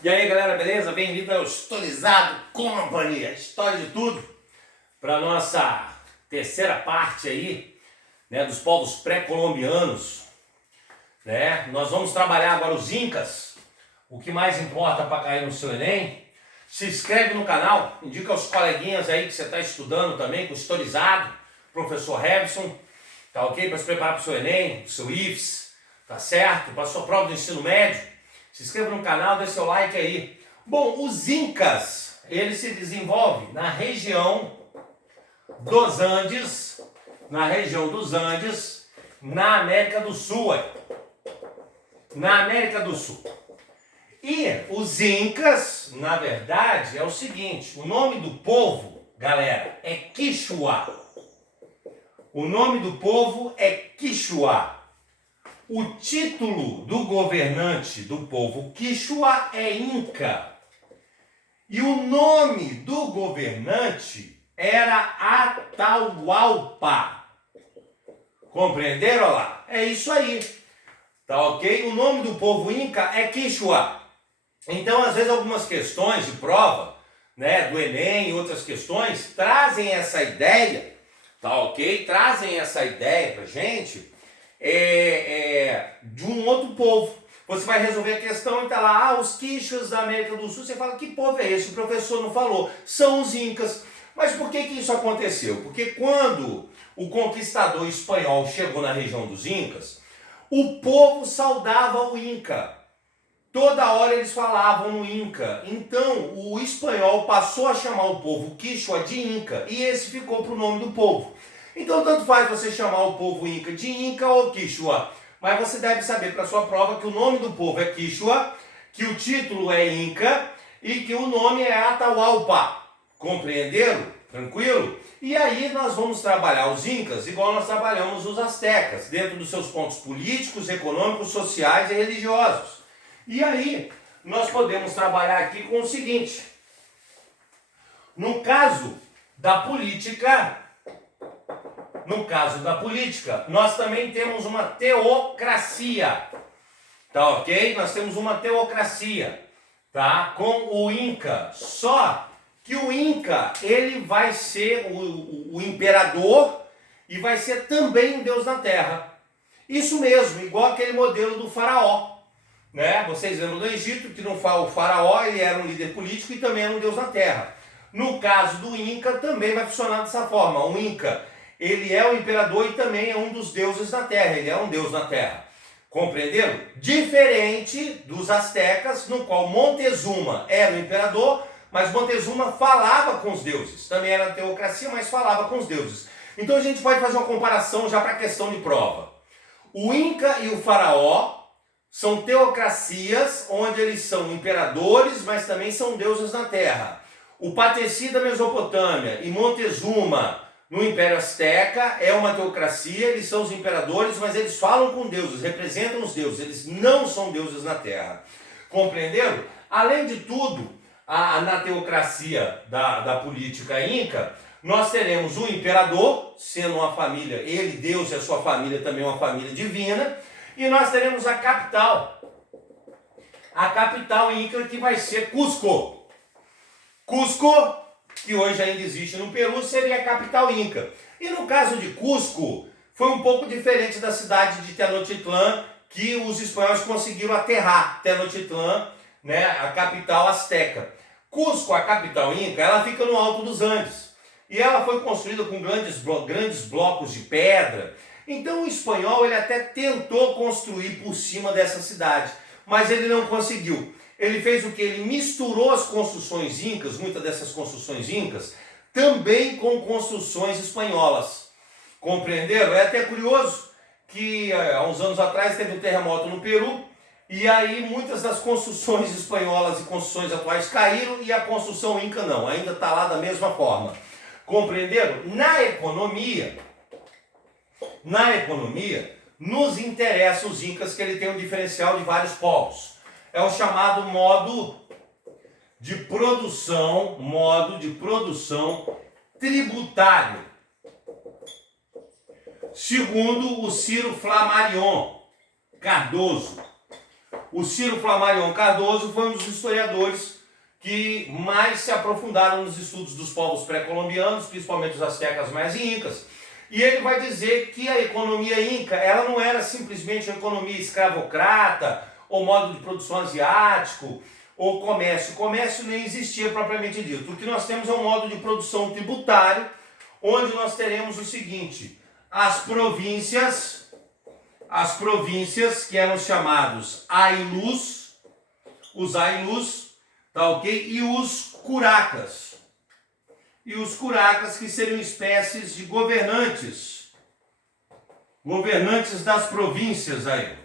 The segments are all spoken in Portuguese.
E aí galera, beleza? Bem-vindo ao Historizado Company, a história de tudo, para nossa terceira parte aí, né, dos povos pré-colombianos, né? Nós vamos trabalhar agora os Incas, o que mais importa para cair no seu Enem. Se inscreve no canal, indica aos coleguinhas aí que você está estudando também com o Historizado, professor Revson, tá ok? Para se preparar para o seu Enem, para o seu IFES, tá certo? Para a sua prova do ensino médio. Se inscreva no canal, dê seu like aí. Bom, os Incas, eles se desenvolvem na região dos Andes, na América do Sul, na América do Sul. E os Incas, na verdade, é o seguinte, o nome do povo, galera, é Quichua. O nome do povo é Quichua. O título do governante do povo Quichua é Inca. E o nome do governante era Atahualpa. Compreenderam lá? É isso aí. Tá ok? O nome do povo Inca é Quichua. Então, às vezes, algumas questões de prova, né, do Enem e outras questões, trazem essa ideia, tá ok? Trazem essa ideia pra gente de um outro povo. Você vai resolver a questão e tá lá, os quichus da América do Sul, você fala, que povo é esse? O professor não falou. São os Incas. Mas por que isso aconteceu? Porque quando o conquistador espanhol chegou na região dos Incas, o povo saudava o Inca. Toda hora eles falavam no Inca. Então o espanhol passou a chamar o povo Quichua de Inca e esse ficou para o nome do povo. Então tanto faz você chamar o povo Inca de Inca ou Quichua, mas você deve saber para sua prova que o nome do povo é Quichua, que o título é Inca e que o nome é Atahualpa. Compreenderam? Tranquilo? E aí nós vamos trabalhar os Incas igual nós trabalhamos os Astecas, dentro dos seus pontos políticos, econômicos, sociais e religiosos. E aí nós podemos trabalhar aqui com o seguinte: no caso da política, nós também temos uma teocracia, tá ok? Nós temos uma teocracia, tá? Com o Inca, só que o Inca, ele vai ser o imperador e vai ser também um deus na terra. Isso mesmo, igual aquele modelo do faraó, né? Vocês lembram do Egito, que o faraó ele era um líder político e também era um deus na terra. No caso do Inca, também vai funcionar dessa forma. O Inca, ele é o imperador e também é um dos deuses na terra, ele é um deus na terra. Compreenderam? Diferente dos astecas, no qual Montezuma era o imperador, mas Montezuma falava com os deuses. Também era teocracia, mas falava com os deuses. Então a gente pode fazer uma comparação já para a questão de prova. O Inca e o faraó são teocracias, onde eles são imperadores, mas também são deuses na terra. O Pateci da Mesopotâmia e Montezuma no Império Azteca é uma teocracia, eles são os imperadores, mas eles falam com deuses, representam os deuses, eles não são deuses na terra. Compreenderam? Além de tudo, na teocracia da política inca, nós teremos o imperador, sendo uma família, ele, Deus e a sua família também uma família divina, e nós teremos a capital inca, que vai ser Cusco. Cusco, que hoje ainda existe no Peru, seria a capital inca. E no caso de Cusco, foi um pouco diferente da cidade de Tenochtitlan, que os espanhóis conseguiram aterrar Tenochtitlan, né, a capital asteca. Cusco, a capital inca, ela fica no alto dos Andes. E ela foi construída com grandes blocos de pedra. Então o espanhol ele até tentou construir por cima dessa cidade, mas ele não conseguiu. Ele fez o que? Ele misturou as construções incas, muitas dessas construções incas, também com construções espanholas. Compreenderam? É até curioso que há uns anos atrás teve um terremoto no Peru, e aí muitas das construções espanholas e construções atuais caíram e a construção inca não, ainda está lá da mesma forma. Compreenderam? Na economia, nos interessa os incas que ele tem um diferencial de vários povos. É o chamado modo de produção tributário. Segundo o Ciro Flammarion Cardoso. O Ciro Flammarion Cardoso foi um dos historiadores que mais se aprofundaram nos estudos dos povos pré-colombianos, principalmente os astecas, maias e incas. E ele vai dizer que a economia inca, ela não era simplesmente uma economia escravocrata, ou modo de produção asiático, ou comércio. Comércio nem existia propriamente dito. O que nós temos é um modo de produção tributário, onde nós teremos o seguinte: as províncias que eram chamados Ailus, os Ailus, tá ok? E os curacas. E os curacas, que seriam espécies de governantes das províncias aí.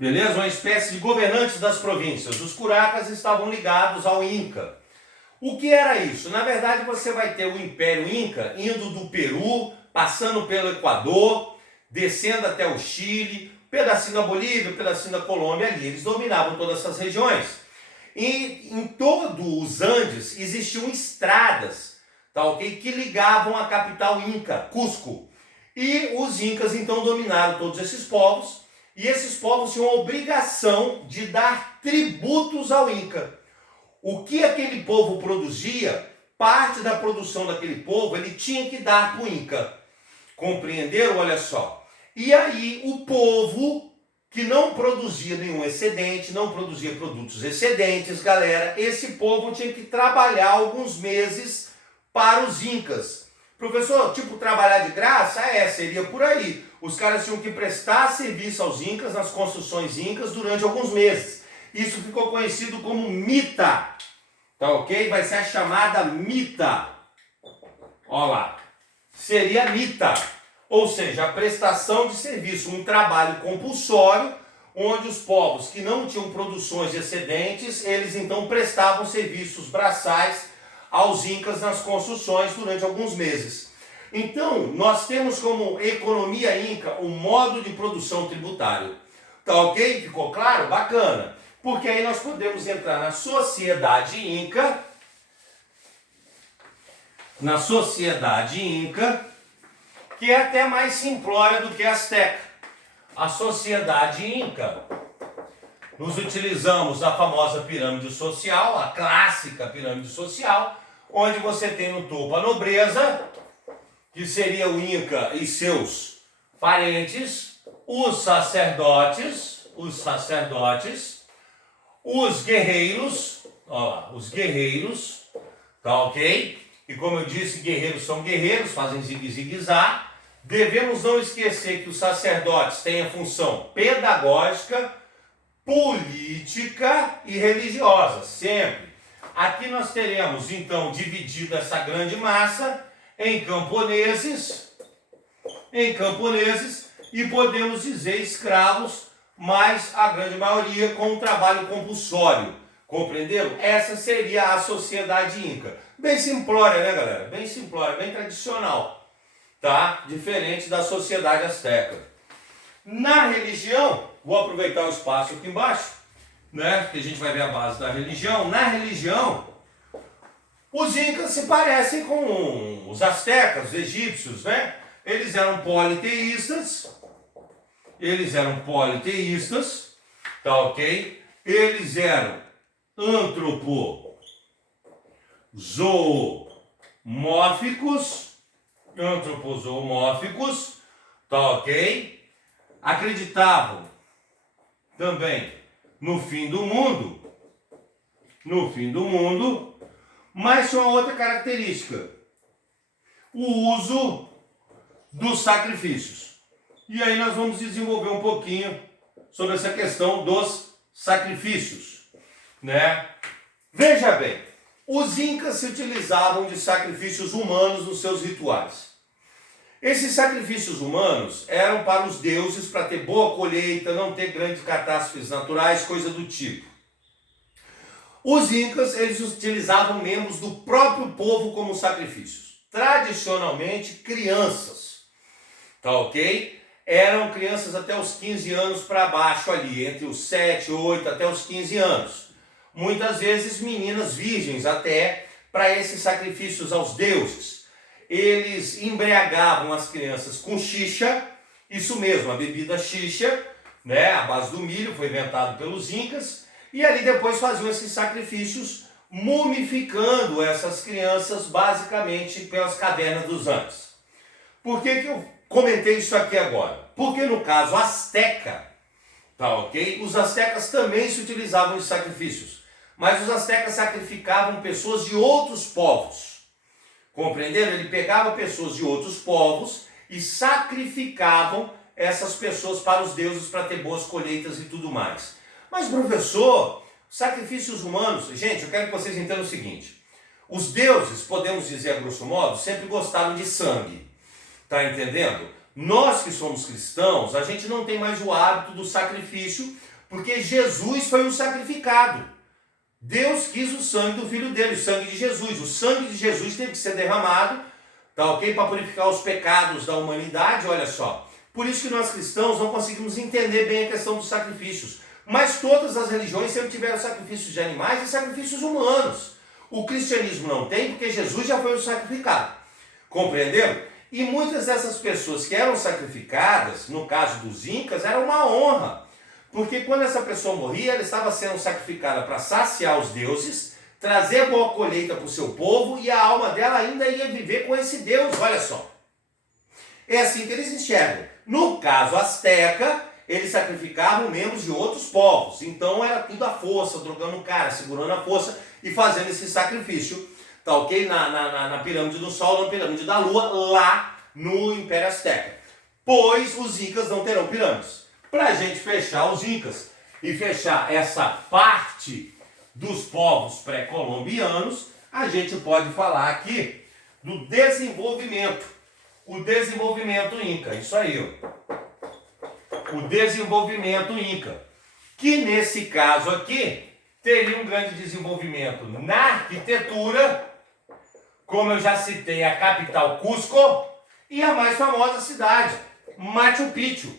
Beleza? Uma espécie de governantes das províncias. Os curacas estavam ligados ao Inca. O que era isso? Na verdade, você vai ter o Império Inca indo do Peru, passando pelo Equador, descendo até o Chile, pedacinho da Bolívia, pedacinho da Colômbia ali. Eles dominavam todas essas regiões. E em todos os Andes existiam estradas, tá, ok? Que ligavam a capital Inca, Cusco. E os Incas então dominaram todos esses povos, e esses povos tinham a obrigação de dar tributos ao Inca. O que aquele povo produzia, parte da produção daquele povo, ele tinha que dar para o Inca. Compreenderam? Olha só. E aí o povo que não produzia nenhum excedente, não produzia produtos excedentes, galera, esse povo tinha que trabalhar alguns meses para os Incas. Professor, tipo trabalhar de graça? Seria por aí. Os caras tinham que prestar serviço aos Incas nas construções Incas durante alguns meses. Isso ficou conhecido como mita. Tá ok? Vai ser a chamada mita. Olha lá. Seria mita. Ou seja, a prestação de serviço, um trabalho compulsório, onde os povos que não tinham produções excedentes, eles então prestavam serviços braçais aos Incas nas construções durante alguns meses. Então, nós temos como economia Inca um modo de produção tributário. Tá ok? Ficou claro? Bacana. Porque aí nós podemos entrar na sociedade Inca. Na sociedade Inca, que é até mais simplória do que a asteca. A sociedade Inca, nós utilizamos a famosa pirâmide social, a clássica pirâmide social, onde você tem no topo a nobreza, que seria o Inca e seus parentes, os sacerdotes, os guerreiros, ó lá, os guerreiros, tá ok? E como eu disse, guerreiros são guerreiros, fazem zigue-zigue-zá. Devemos não esquecer que os sacerdotes têm a função pedagógica, política e religiosa, sempre. Aqui nós teremos, então, dividida essa grande massa em camponeses, e podemos dizer escravos, mas a grande maioria com um trabalho compulsório. Compreenderam? Essa seria a sociedade Inca. Bem simplória, né, galera? Bem simplória, bem tradicional, tá? Diferente da sociedade asteca. Na religião, vou aproveitar o espaço aqui embaixo, né? Que a gente vai ver a base da religião. Na religião, os Incas se parecem com os astecas, os egípcios, né? Eles eram politeístas, tá ok? Eles eram antropozoomórficos, tá ok? Acreditavam também no fim do mundo, mas tinha uma outra característica: o uso dos sacrifícios. E aí nós vamos desenvolver um pouquinho sobre essa questão dos sacrifícios, né? Veja bem, os Incas se utilizavam de sacrifícios humanos nos seus rituais. Esses sacrifícios humanos eram para os deuses, para ter boa colheita, não ter grandes catástrofes naturais, coisa do tipo. Os Incas, eles utilizavam membros do próprio povo como sacrifícios. Tradicionalmente, crianças, tá ok? Eram crianças até os 15 anos para baixo ali, entre os 7, 8 até os 15 anos. Muitas vezes meninas virgens até, para esses sacrifícios aos deuses. Eles embriagavam as crianças com xixa Isso mesmo, a bebida xixa, né, a base do milho, foi inventado pelos incas, e ali depois faziam esses sacrifícios mumificando essas crianças basicamente pelas cavernas dos Andes. Por que eu comentei isso aqui agora? Porque no caso asteca, tá ok? Os astecas também se utilizavam de sacrifícios, mas os astecas sacrificavam pessoas de outros povos. Compreenderam? Ele pegava pessoas de outros povos e sacrificavam essas pessoas para os deuses para ter boas colheitas e tudo mais. Mas professor, sacrifícios humanos, gente, eu quero que vocês entendam o seguinte: os deuses, podemos dizer a grosso modo, sempre gostaram de sangue. Tá entendendo? Nós que somos cristãos, a gente não tem mais o hábito do sacrifício, porque Jesus foi um sacrificado. Deus quis o sangue do filho dele, o sangue de Jesus. O sangue de Jesus teve que ser derramado, tá ok? Para purificar os pecados da humanidade, olha só. Por isso que nós cristãos não conseguimos entender bem a questão dos sacrifícios. Mas todas as religiões sempre tiveram sacrifícios de animais e sacrifícios humanos. O cristianismo não tem, porque Jesus já foi o sacrificado. Compreenderam? E muitas dessas pessoas que eram sacrificadas, no caso dos incas, era uma honra. Porque quando essa pessoa morria, ela estava sendo sacrificada para saciar os deuses, trazer boa colheita para o seu povo, e a alma dela ainda ia viver com esse Deus, olha só. É assim que eles enxergam. No caso asteca, eles sacrificavam membros de outros povos. Então era tudo à força, drogando o cara, segurando a força e fazendo esse sacrifício, tá ok? Na pirâmide do Sol, na pirâmide da Lua, lá no Império Azteca. Pois os incas não terão pirâmides. Para a gente fechar os incas e fechar essa parte dos povos pré-colombianos, a gente pode falar aqui do desenvolvimento. O desenvolvimento inca, isso aí, ó. O desenvolvimento inca, que nesse caso aqui teria um grande desenvolvimento na arquitetura, como eu já citei, a capital Cusco e a mais famosa cidade, Machu Picchu.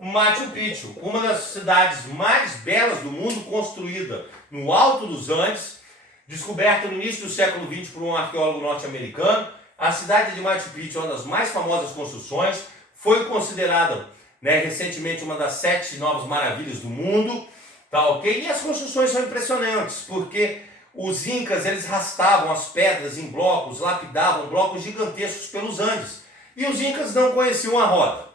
Machu Picchu, uma das cidades mais belas do mundo, construída no alto dos Andes, descoberta no início do século XX por um arqueólogo norte-americano. A cidade de Machu Picchu é uma das mais famosas construções, foi considerada, né, recentemente uma das 7 novas maravilhas do mundo, tá ok? E as construções são impressionantes, porque os incas, eles rastavam as pedras em blocos, lapidavam blocos gigantescos pelos Andes, e os incas não conheciam a roda.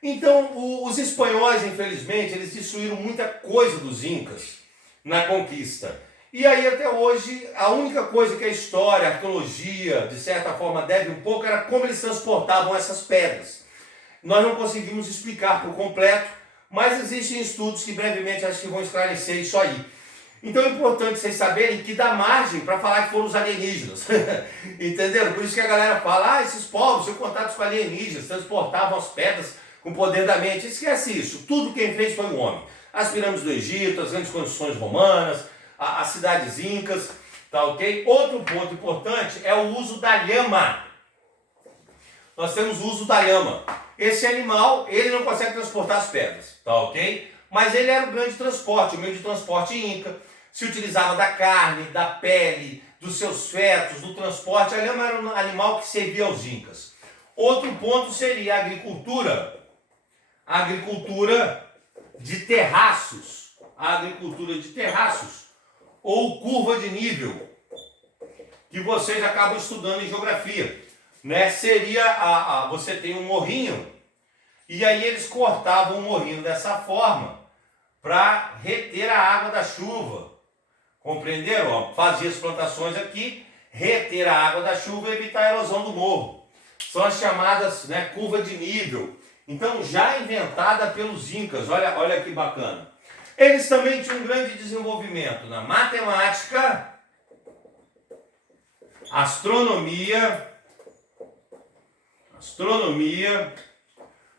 Então, os espanhóis, infelizmente, eles destruíram muita coisa dos incas na conquista. E aí, até hoje, a única coisa que a história, a arqueologia, de certa forma, deve um pouco era como eles transportavam essas pedras. Nós não conseguimos explicar por completo, mas existem estudos que brevemente acho que vão esclarecer isso aí. Então é importante vocês saberem que dá margem para falar que foram os alienígenas. Entenderam? Por isso que a galera fala, esses povos tinham contatos com alienígenas, transportavam as pedras com o poder da mente. Esquece isso. Tudo quem fez foi o homem. As pirâmides do Egito, as grandes construções romanas, as cidades incas, tá ok? Outro ponto importante é o uso da lhama. Nós temos o uso da lhama. Esse animal, ele não consegue transportar as pedras, tá ok? Mas ele era o grande transporte, o meio de transporte inca. Se utilizava da carne, da pele, dos seus fetos, do transporte. A lhama era um animal que servia aos incas. Outro ponto seria a agricultura. A agricultura de terraços. A agricultura de terraços. Ou curva de nível, que vocês acabam estudando em geografia. Né? Seria, você tem um morrinho, e aí eles cortavam o morrinho dessa forma, para reter a água da chuva. Compreenderam? Fazia as plantações aqui, reter a água da chuva e evitar a erosão do morro. São as chamadas, né, curva de nível. Então, já inventada pelos incas, olha que bacana. Eles também tinham um grande desenvolvimento na matemática, astronomia,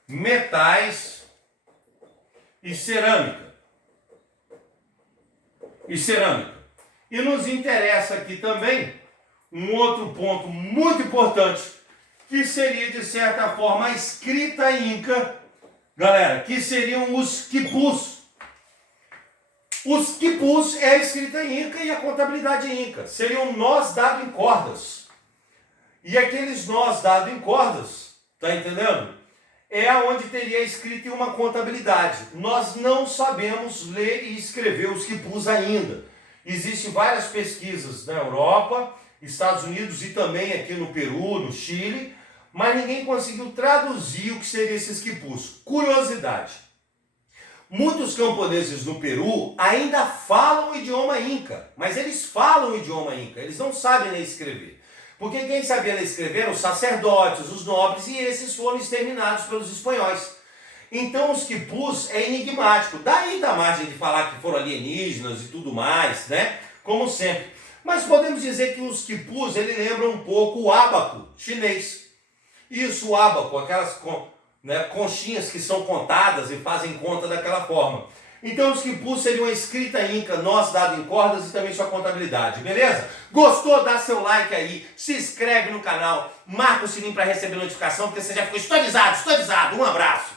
metais e cerâmica. E nos interessa aqui também um outro ponto muito importante, que seria, de certa forma, a escrita inca, galera, que seriam os quipus. Os quipus é a escrita inca e a contabilidade inca. Seriam nós dados em cordas. E aqueles nós dados em cordas, tá entendendo? é onde teria escrito em uma contabilidade. Nós não sabemos ler e escrever os quipus ainda. Existem várias pesquisas na Europa, Estados Unidos e também aqui no Peru, no Chile, mas ninguém conseguiu traduzir o que seriam esses quipus. Curiosidade: muitos camponeses no Peru ainda falam o idioma inca, mas eles falam o idioma inca, eles não sabem ler e escrever. Porque quem sabia ler e escrever eram os sacerdotes, os nobres, e esses foram exterminados pelos espanhóis. Então os quipus é enigmático. Daí dá margem de falar que foram alienígenas e tudo mais, né? Como sempre. Mas podemos dizer que os quipus, ele lembra um pouco o ábaco chinês. Isso, o ábaco, aquelas conchinhas que são contadas e fazem conta daquela forma. Então os quipus seriam uma escrita inca, nós dado em cordas e também sua contabilidade, beleza? Gostou? Dá seu like aí, se inscreve no canal, marca o sininho para receber notificação, porque você já ficou historizado. Um abraço!